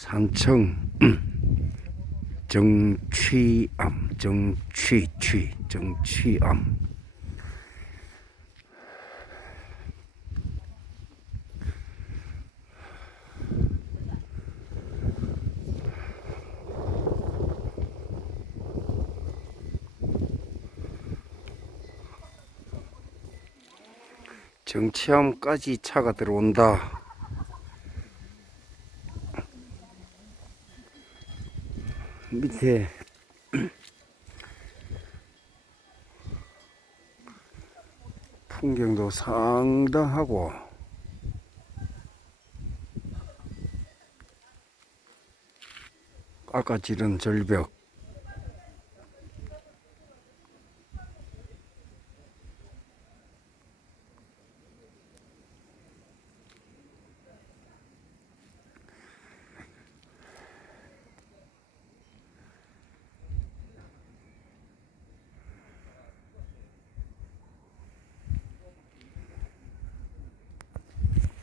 산청 정취암 정취취 정취암 정취암까지 차가 들어온다. 밑에. 풍경도 상당하고. 아까 지른 절벽